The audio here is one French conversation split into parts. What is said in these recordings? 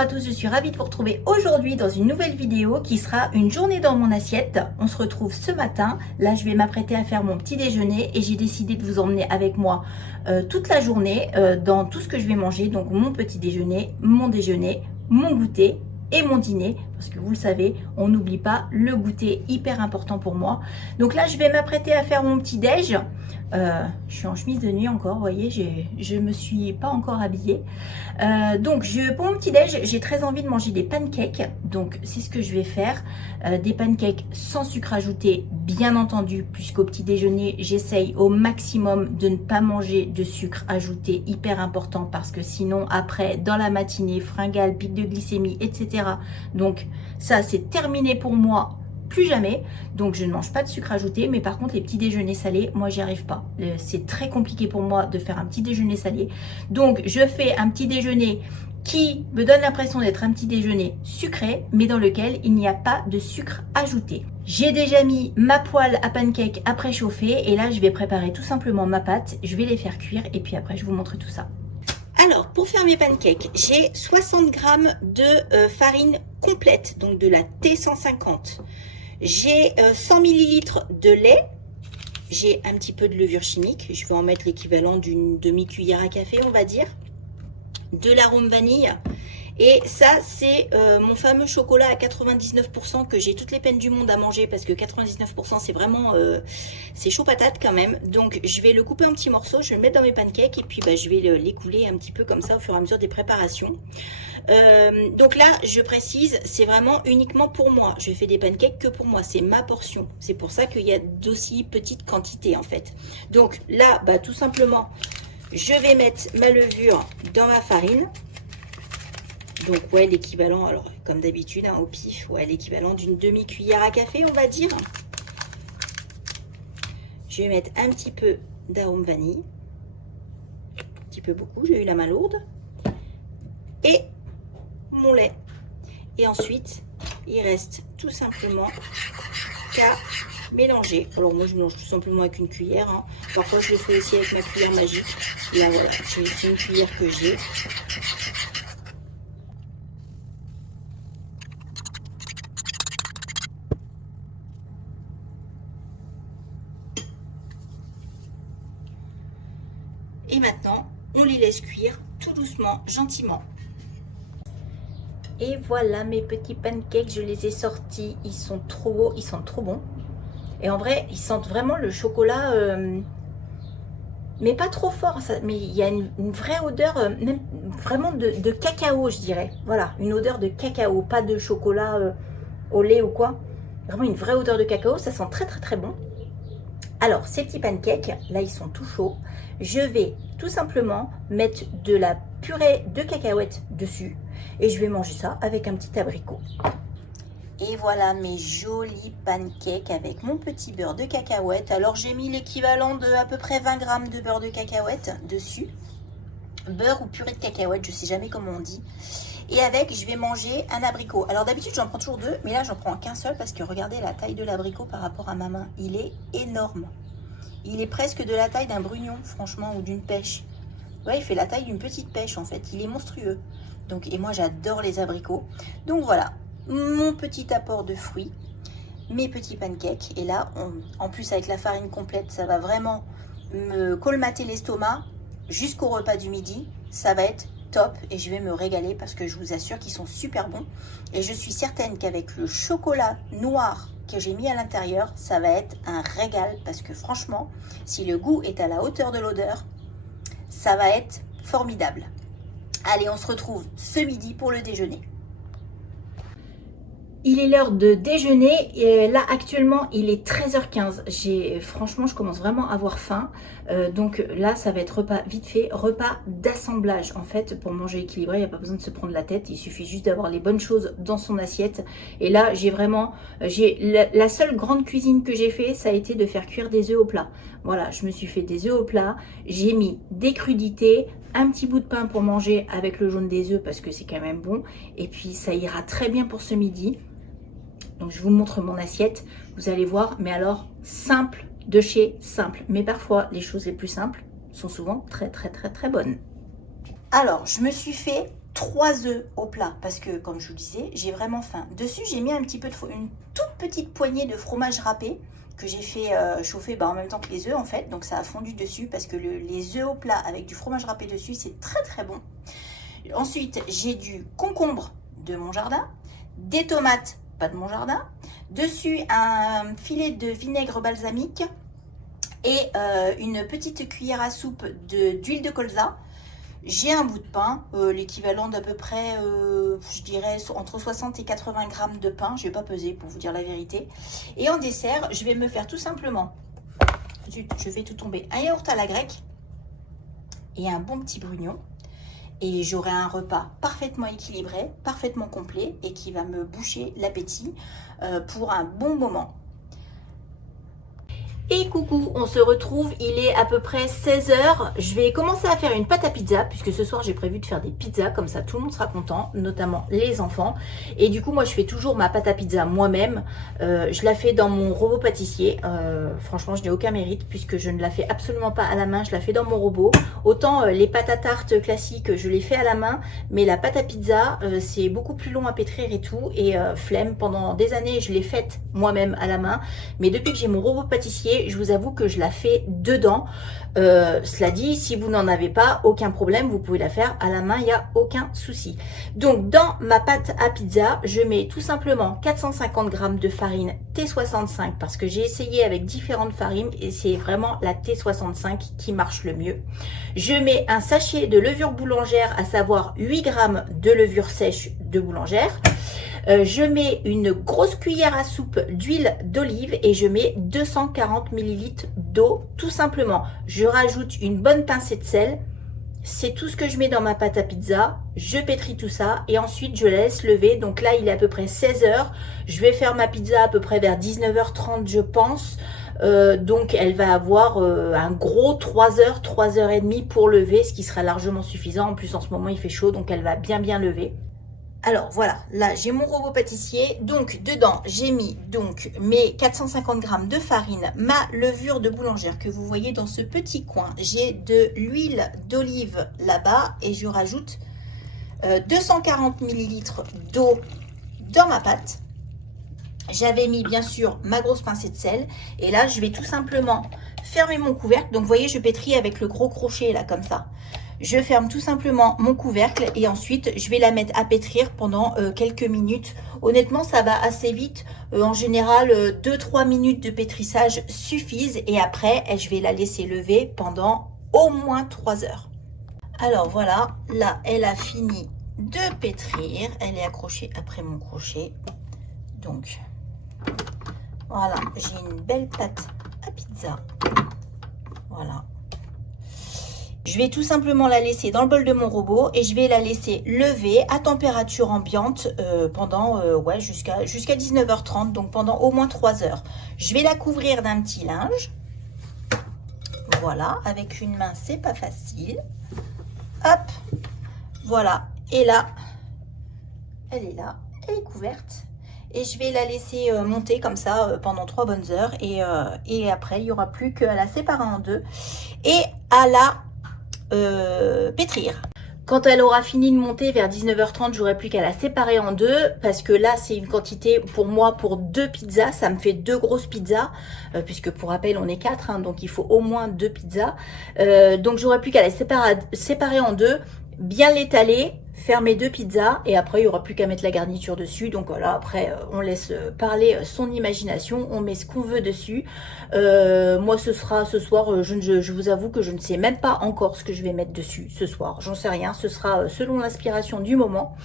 à tous, je suis ravie de vous retrouver aujourd'hui dans une nouvelle vidéo qui sera une journée dans mon assiette. On se retrouve ce matin, là je vais m'apprêter à faire mon petit déjeuner et j'ai décidé de vous emmener avec moi toute la journée dans tout ce que je vais manger. Donc mon petit déjeuner, mon goûter et mon dîner, parce que vous le savez, on n'oublie pas le goûter, hyper important pour moi. Donc là je vais m'apprêter à faire mon petit déj. Je suis en chemise de nuit encore, vous voyez, je me suis pas encore habillée. Donc pour mon petit déj, j'ai très envie de manger des pancakes, donc c'est ce que je vais faire. Des pancakes sans sucre ajouté, bien entendu, puisqu'au petit déjeuner, j'essaye au maximum de ne pas manger de sucre ajouté, hyper important, parce que sinon après, dans la matinée, fringale, pic de glycémie, etc. Donc ça, c'est terminé pour moi. Plus jamais, donc je ne mange pas de sucre ajouté, mais par contre les petits déjeuners salés, moi j'y arrive pas. C'est très compliqué pour moi de faire un petit déjeuner salé. Donc je fais un petit déjeuner qui me donne l'impression d'être un petit déjeuner sucré, mais dans lequel il n'y a pas de sucre ajouté. J'ai déjà mis ma poêle à pancakes à préchauffer et là je vais préparer tout simplement ma pâte, je vais les faire cuire et puis après je vous montre tout ça. Alors, pour faire mes pancakes, j'ai 60 g de farine complète, donc de la T150. J'ai 100 ml de lait, j'ai un petit peu de levure chimique, je vais en mettre l'équivalent d'une demi-cuillère à café, on va dire, de l'arôme vanille. Et ça, c'est mon fameux chocolat à 99% que j'ai toutes les peines du monde à manger parce que 99% c'est vraiment, c'est chaud patate quand même. Donc je vais le couper en petits morceaux, je vais le mettre dans mes pancakes et puis je vais l'écouler un petit peu comme ça au fur et à mesure des préparations. Donc là, je précise, c'est vraiment uniquement pour moi. Je fais des pancakes que pour moi, c'est ma portion. C'est pour ça qu'il y a d'aussi petites quantités en fait. Donc là, tout simplement, je vais mettre ma levure dans ma farine. Donc ouais, l'équivalent, alors comme d'habitude au pif, ouais, l'équivalent d'une demi-cuillère à café, on va dire. Je vais mettre un petit peu d'arôme vanille, un petit peu beaucoup, j'ai eu la main lourde, et mon lait. Et ensuite, il reste tout simplement qu'à mélanger. Alors moi je mélange tout simplement avec une cuillère, hein. Parfois je le fais aussi avec ma cuillère magique. Là voilà, c'est une cuillère que j'ai. Et maintenant, on les laisse cuire tout doucement, gentiment. Et voilà mes petits pancakes, je les ai sortis. Ils sont trop beaux, ils sentent trop bons. Et en vrai, ils sentent vraiment le chocolat, mais pas trop fort. Ça, mais il y a une vraie odeur, même vraiment de cacao, je dirais. Voilà, une odeur de cacao, pas de chocolat au lait ou quoi. Vraiment une vraie odeur de cacao, ça sent très très très bon. Alors, ces petits pancakes, là, ils sont tout chauds. Je vais tout simplement mettre de la purée de cacahuètes dessus. Et je vais manger ça avec un petit abricot. Et voilà mes jolis pancakes avec mon petit beurre de cacahuètes. Alors, j'ai mis l'équivalent de à peu près 20 g de beurre de cacahuètes dessus. Beurre ou purée de cacahuètes, je ne sais jamais comment on dit. Et avec, je vais manger un abricot. Alors d'habitude, j'en prends toujours deux, mais là, j'en prends qu'un seul parce que regardez la taille de l'abricot par rapport à ma main. Il est énorme. Il est presque de la taille d'un brugnon, franchement, ou d'une pêche. Ouais, il fait la taille d'une petite pêche, en fait. Il est monstrueux. Donc, et moi, j'adore les abricots. Donc voilà, mon petit apport de fruits, mes petits pancakes. Et là, en plus, avec la farine complète, ça va vraiment me colmater l'estomac jusqu'au repas du midi. Ça va être top et je vais me régaler parce que je vous assure qu'ils sont super bons et je suis certaine qu'avec le chocolat noir que j'ai mis à l'intérieur, ça va être un régal parce que franchement, si le goût est à la hauteur de l'odeur, ça va être formidable. Allez, on se retrouve ce midi pour le déjeuner. Il est l'heure de déjeuner et là actuellement il est 13h15. Franchement je commence vraiment à avoir faim. Donc là ça va être repas vite fait, repas d'assemblage. En fait pour manger équilibré il n'y a pas besoin de se prendre la tête. Il suffit juste d'avoir les bonnes choses dans son assiette. Et là j'ai vraiment, la seule grande cuisine que j'ai fait ça a été de faire cuire des œufs au plat. Voilà, je me suis fait des œufs au plat. J'ai mis des crudités, un petit bout de pain pour manger avec le jaune des œufs parce que c'est quand même bon. Et puis ça ira très bien pour ce midi. Donc je vous montre mon assiette, vous allez voir, mais alors simple de chez simple. Mais parfois les choses les plus simples sont souvent très très très très bonnes. Alors je me suis fait 3 œufs au plat parce que, comme je vous disais, j'ai vraiment faim. Dessus, j'ai mis un petit peu une toute petite poignée de fromage râpé que j'ai fait chauffer en même temps que les œufs en fait. Donc ça a fondu dessus parce que les œufs au plat avec du fromage râpé dessus, c'est très très bon. Ensuite, j'ai du concombre de mon jardin, des tomates, pas de mon jardin. Dessus, un filet de vinaigre balsamique et une petite cuillère à soupe d'huile de colza. J'ai un bout de pain, l'équivalent d'à peu près, je dirais, entre 60 et 80 grammes de pain. Je ne vais pas peser pour vous dire la vérité. Et en dessert, je vais me faire tout simplement, je vais tout tomber, un yaourt à la grecque et un bon petit brugnon. Et j'aurai un repas parfaitement équilibré, parfaitement complet et qui va me boucher l'appétit pour un bon moment. Et coucou, on se retrouve, il est à peu près 16 h. Je vais commencer à faire une pâte à pizza puisque ce soir j'ai prévu de faire des pizzas, comme ça tout le monde sera content, notamment les enfants. Et du coup moi je fais toujours ma pâte à pizza moi-même, je la fais dans mon robot pâtissier. Franchement je n'ai aucun mérite puisque je ne la fais absolument pas à la main, je la fais dans mon robot. Autant les pâtes à tarte classiques je les fais à la main, mais la pâte à pizza c'est beaucoup plus long à pétrir et tout, et flemme, pendant des années je l'ai faite moi-même à la main, mais depuis que j'ai mon robot pâtissier, je vous avoue que je la fais dedans. Cela dit, si vous n'en avez pas, aucun problème, vous pouvez la faire à la main, il n'y a aucun souci. Donc dans ma pâte à pizza, je mets tout simplement 450 g de farine T65 parce que j'ai essayé avec différentes farines et c'est vraiment la T65 qui marche le mieux. Je mets un sachet de levure boulangère, à savoir 8 g de levure sèche de boulangère. Je mets une grosse cuillère à soupe d'huile d'olive et je mets 240 ml d'eau tout simplement. Je rajoute une bonne pincée de sel. C'est tout ce que je mets dans ma pâte à pizza. Je pétris tout ça et ensuite je la laisse lever. Donc là il est à peu près 16 h. Je vais faire ma pizza à peu près vers 19 h 30 je pense. Donc elle va avoir un gros 3 h, 3 h 30 pour lever, ce qui sera largement suffisant. En plus en ce moment il fait chaud donc elle va bien lever. Alors voilà, là j'ai mon robot pâtissier, donc dedans j'ai mis donc mes 450 g de farine, ma levure de boulangère que vous voyez dans ce petit coin, j'ai de l'huile d'olive là-bas et je rajoute 240 ml d'eau dans ma pâte. J'avais mis bien sûr ma grosse pincée de sel et là je vais tout simplement fermer mon couvercle. Donc vous voyez, je pétris avec le gros crochet là comme ça. Je ferme tout simplement mon couvercle et ensuite je vais la mettre à pétrir pendant quelques minutes. Honnêtement ça va assez vite, en général 2-3 minutes de pétrissage suffisent et après je vais la laisser lever pendant au moins 3 heures. Alors voilà, là elle a fini de pétrir, elle est accrochée après mon crochet. Donc voilà, j'ai une belle pâte à pizza. Voilà. Je vais tout simplement la laisser dans le bol de mon robot et je vais la laisser lever à température ambiante pendant jusqu'à 19 h 30, donc pendant au moins 3 heures. Je vais la couvrir d'un petit linge. Voilà, avec une main, c'est pas facile. Hop, voilà. Et là, elle est là, elle est couverte. Et je vais la laisser monter comme ça pendant 3 bonnes heures. Et après, il n'y aura plus qu'à la séparer en deux et à la pétrir. Quand elle aura fini de monter vers 19 h 30, j'aurai plus qu'à la séparer en deux parce que là c'est une quantité pour moi pour 2 pizzas, ça me fait 2 grosses pizzas puisque pour rappel on est 4 donc il faut au moins 2 pizzas. Donc j'aurai plus qu'à la séparer en deux, bien l'étaler, faire mes 2 pizzas et après il n'y aura plus qu'à mettre la garniture dessus. Donc voilà, après on laisse parler son imagination, on met ce qu'on veut dessus. Moi ce sera ce soir, je vous avoue que je ne sais même pas encore ce que je vais mettre dessus ce soir, j'en sais rien, ce sera selon l'inspiration du moment.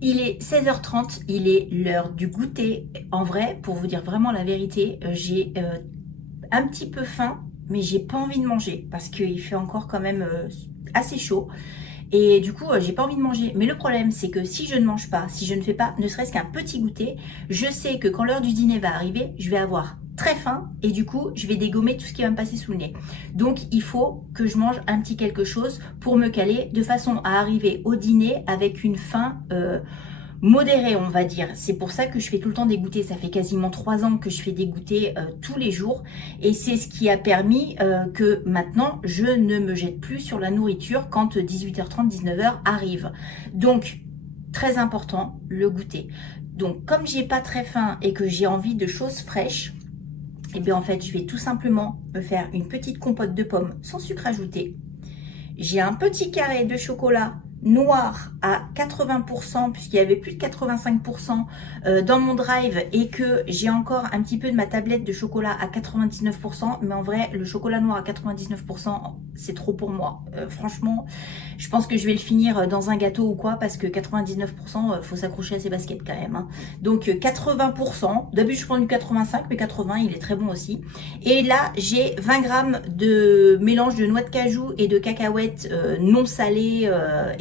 Il est 16 h 30, il est l'heure du goûter. En vrai, pour vous dire vraiment la vérité, j'ai un petit peu faim, mais j'ai pas envie de manger parce qu'il fait encore quand même assez chaud. Et du coup, j'ai pas envie de manger. Mais le problème, c'est que si je ne mange pas, si je ne fais pas ne serait-ce qu'un petit goûter, je sais que quand l'heure du dîner va arriver, je vais avoir très faim et du coup, je vais dégommer tout ce qui va me passer sous le nez. Donc, il faut que je mange un petit quelque chose pour me caler de façon à arriver au dîner avec une faim modéré, on va dire. C'est pour ça que je fais tout le temps des goûters. Ça fait quasiment 3 ans que je fais des goûters tous les jours. Et c'est ce qui a permis que maintenant, je ne me jette plus sur la nourriture quand 18h30, 19h arrive. Donc, très important, le goûter. Donc, comme j'ai pas très faim et que j'ai envie de choses fraîches, et bien en fait, je vais tout simplement me faire une petite compote de pommes sans sucre ajouté. J'ai un petit carré de chocolat noir à 80% puisqu'il y avait plus de 85% dans mon drive et que j'ai encore un petit peu de ma tablette de chocolat à 99%, mais en vrai le chocolat noir à 99% c'est trop pour moi. Franchement je pense que je vais le finir dans un gâteau ou quoi, parce que 99% faut s'accrocher à ses baskets quand même, hein. Donc 80%, d'habitude je prends du 85 mais 80 il est très bon aussi. Et là j'ai 20 grammes de mélange de noix de cajou et de cacahuètes non salées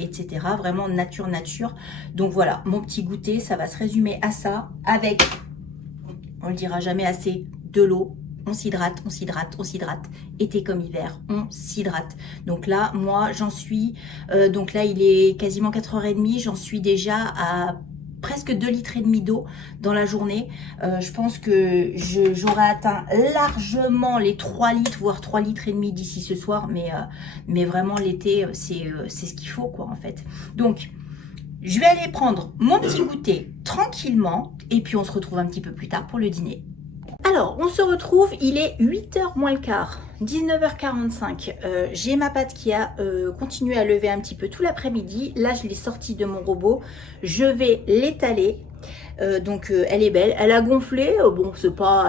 etc. Vraiment nature. Donc voilà, mon petit goûter, ça va se résumer à ça, avec, on le dira jamais assez, de l'eau. On s'hydrate, on s'hydrate, on s'hydrate. Été comme hiver, on s'hydrate. Donc là, moi, j'en suis... donc là, il est quasiment 4h30. J'en suis déjà à presque 2,5 litres d'eau dans la journée. Je pense que j'aurais atteint largement les 3 litres, voire 3,5 litres d'ici ce soir. Mais vraiment, l'été, c'est ce qu'il faut, quoi, en fait. Donc, je vais aller prendre mon petit goûter tranquillement. Et puis, on se retrouve un petit peu plus tard pour le dîner. Alors, on se retrouve, il est 8h moins le quart, 19h45. J'ai ma pâte qui a continué à lever un petit peu tout l'après-midi. Là, je l'ai sortie de mon robot. Je vais l'étaler. Donc, elle est belle. Elle a gonflé. Bon,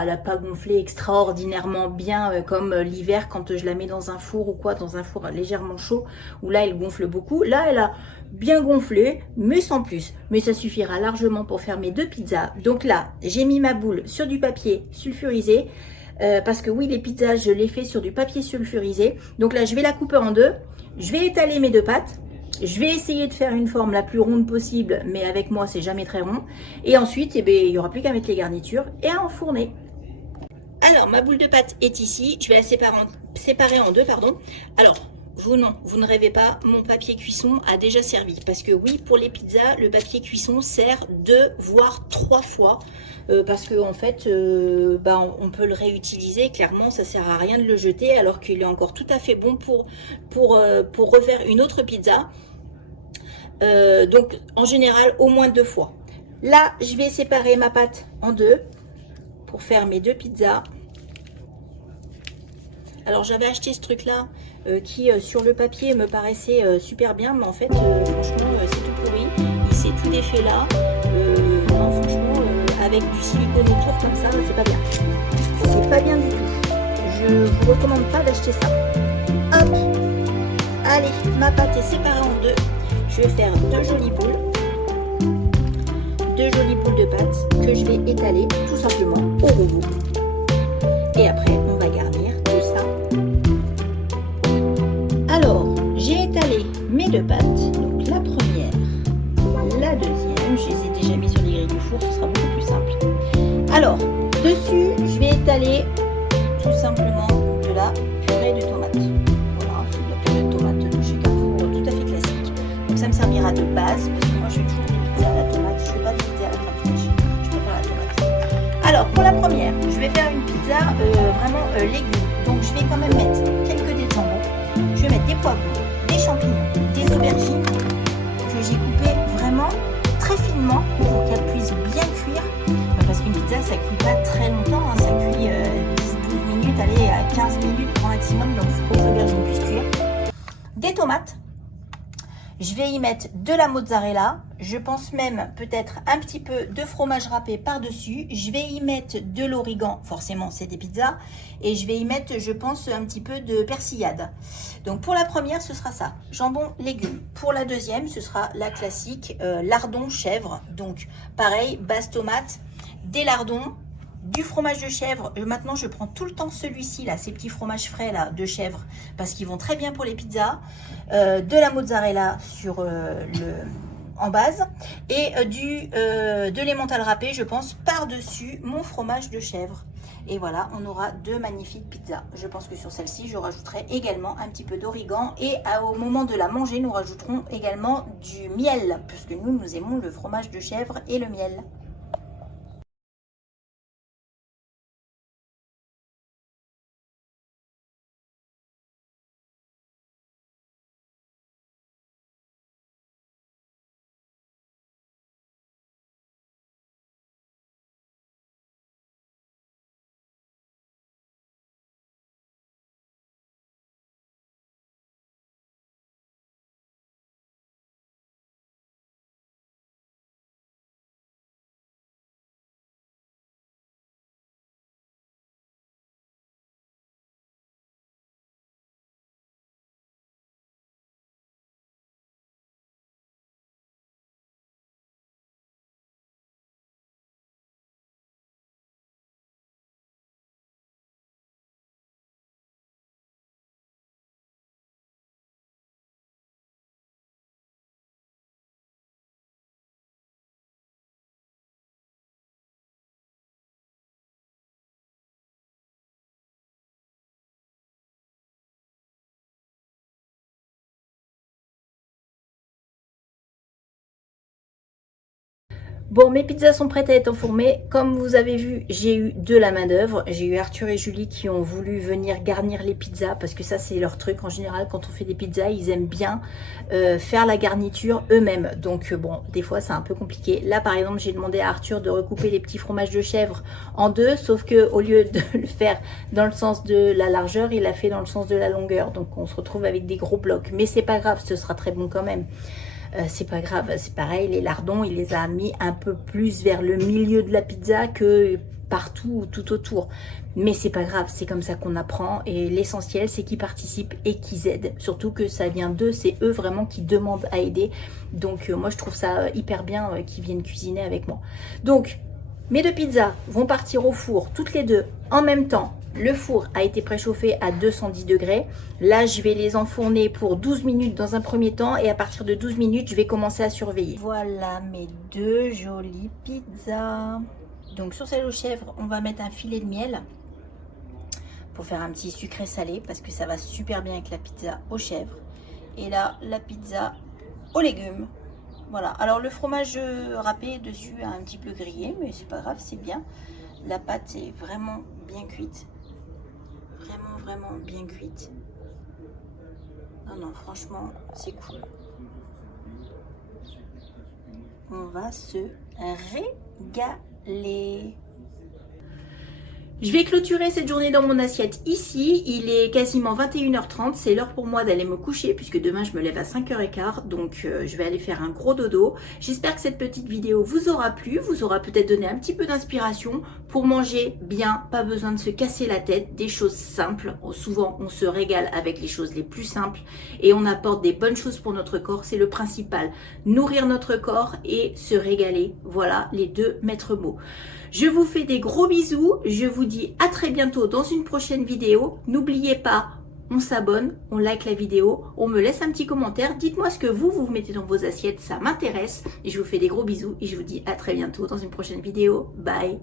elle n'a pas gonflé extraordinairement bien comme l'hiver quand je la mets dans un four ou quoi, dans un four légèrement chaud, où là, elle gonfle beaucoup. Là, elle a bien gonflé, mais sans plus. Mais ça suffira largement pour faire mes 2 pizzas. Donc là, j'ai mis ma boule sur du papier sulfurisé. Parce que oui, les pizzas, je les fais sur du papier sulfurisé. Donc là, je vais la couper en 2. Je vais étaler mes 2 pâtes. Je vais essayer de faire une forme la plus ronde possible, mais avec moi, c'est jamais très rond. Et ensuite, eh bien, il n'y aura plus qu'à mettre les garnitures et à enfourner. Alors, ma boule de pâte est ici. Je vais la séparer en 2, pardon. Alors, vous ne rêvez pas, mon papier cuisson a déjà servi. Parce que oui, pour les pizzas, le papier cuisson sert 2 voire 3 fois. Parce qu'en fait, on peut le réutiliser. Clairement, ça sert à rien de le jeter, alors qu'il est encore tout à fait bon pour refaire une autre pizza. Donc, en général, au moins 2 fois. Là, je vais séparer ma pâte en 2 pour faire mes 2 pizzas. Alors, j'avais acheté ce truc-là qui, sur le papier, me paraissait super bien. Mais en fait, franchement, c'est tout pourri. Il s'est tout défait là. Non, franchement, avec du silicone autour comme ça, c'est pas bien. C'est pas bien du tout. Je vous recommande pas d'acheter ça. Hop. Allez, ma pâte est séparée en 2. Je vais faire 2 jolies boules. 2 jolies boules de pâte que je vais étaler tout simplement au robot. Et après, on va garnir tout ça. Alors, j'ai étalé mes 2 pâtes. Donc la première, la deuxième. Je les ai déjà mis sur les grilles du four, ce sera beaucoup plus simple. Alors, dessus, je vais étaler tout simplement de la purée de tomates. Voilà, c'est de la purée de tomates de chez Carrefour, tout à fait classique. Donc ça me servira de base, parce que moi je fais toujours des pizzas à la tomate. Je ne fais pas des pizzas à la crème fraîche, je préfère la tomate. Alors, pour la première, je vais faire une pizza vraiment légumes. Donc je vais quand même mettre quelques dés de jambon. Je vais mettre des poivrons, des champignons, des aubergines que j'ai coupées vraiment très finement pour qu'elle puisse bien cuire. Parce qu'une pizza, ça cuit pas très longtemps, hein. Ça cuit 10-12 minutes, allez, à 15 minutes pour maximum, donc il faut que les aubergines puissent cuire. Des tomates. Je vais y mettre de la mozzarella. Je pense même peut-être un petit peu de fromage râpé par-dessus. Je vais y mettre de l'origan, forcément c'est des pizzas. Et je vais y mettre, je pense, un petit peu de persillade. Donc pour la première, ce sera ça, jambon, légumes. Pour la deuxième, ce sera la classique, lardon, chèvre. Donc pareil, base tomate, des lardons, du fromage de chèvre. Maintenant, je prends tout le temps celui-ci, là, ces petits fromages frais là, de chèvre, parce qu'ils vont très bien pour les pizzas. De la mozzarella sur en base et de l'emmental râpé, je pense, par-dessus mon fromage de chèvre. Et voilà, on aura deux magnifiques pizzas. Je pense que sur celle-ci, je rajouterai également un petit peu d'origan. Et au moment de la manger, nous rajouterons également du miel, puisque nous aimons le fromage de chèvre et le miel. Bon, mes pizzas sont prêtes à être enfournées. Comme vous avez vu, j'ai eu de la main d'œuvre. J'ai eu Arthur et Julie qui ont voulu venir garnir les pizzas parce que ça, c'est leur truc. En général, quand on fait des pizzas, ils aiment bien faire la garniture eux-mêmes. Donc, bon, des fois, c'est un peu compliqué. Là, par exemple, j'ai demandé à Arthur de recouper les petits fromages de chèvre en deux, sauf que au lieu de le faire dans le sens de la largeur, il l'a fait dans le sens de la longueur. Donc, on se retrouve avec des gros blocs. Mais c'est pas grave, ce sera très bon quand même. C'est pas grave, c'est pareil, les lardons, il les a mis un peu plus vers le milieu de la pizza que partout, tout autour. Mais c'est pas grave, c'est comme ça qu'on apprend et l'essentiel, c'est qu'ils participent et qu'ils aident. Surtout que ça vient d'eux, c'est eux vraiment qui demandent à aider. Donc moi, je trouve ça hyper bien qu'ils viennent cuisiner avec moi. Donc, mes deux pizzas vont partir au four, toutes les deux, en même temps. Le four a été préchauffé à 210 degrés. Là, je vais les enfourner pour 12 minutes dans un premier temps. Et à partir de 12 minutes, je vais commencer à surveiller. Voilà mes deux jolies pizzas. Donc sur celle aux chèvres, on va mettre un filet de miel pour faire un petit sucré salé parce que ça va super bien avec la pizza aux chèvres. Et là, la pizza aux légumes. Voilà, alors le fromage râpé dessus a un petit peu grillé, mais c'est pas grave, c'est bien. La pâte est vraiment bien cuite. Vraiment bien cuite. Non, franchement, c'est cool. On va se régaler. Je vais clôturer cette journée dans mon assiette ici. Il est quasiment 21h30. C'est l'heure pour moi d'aller me coucher puisque demain je me lève à 5h15. Donc je vais aller faire un gros dodo. J'espère que cette petite vidéo vous aura plu. Vous aura peut-être donné un petit peu d'inspiration pour manger bien. Pas besoin de se casser la tête. Des choses simples. Souvent on se régale avec les choses les plus simples. Et on apporte des bonnes choses pour notre corps. C'est le principal. Nourrir notre corps et se régaler. Voilà les deux maîtres mots. Je vous fais des gros bisous, je vous dis à très bientôt dans une prochaine vidéo. N'oubliez pas, on s'abonne, on like la vidéo, on me laisse un petit commentaire. Dites-moi ce que vous mettez dans vos assiettes, ça m'intéresse. Et je vous fais des gros bisous et je vous dis à très bientôt dans une prochaine vidéo. Bye!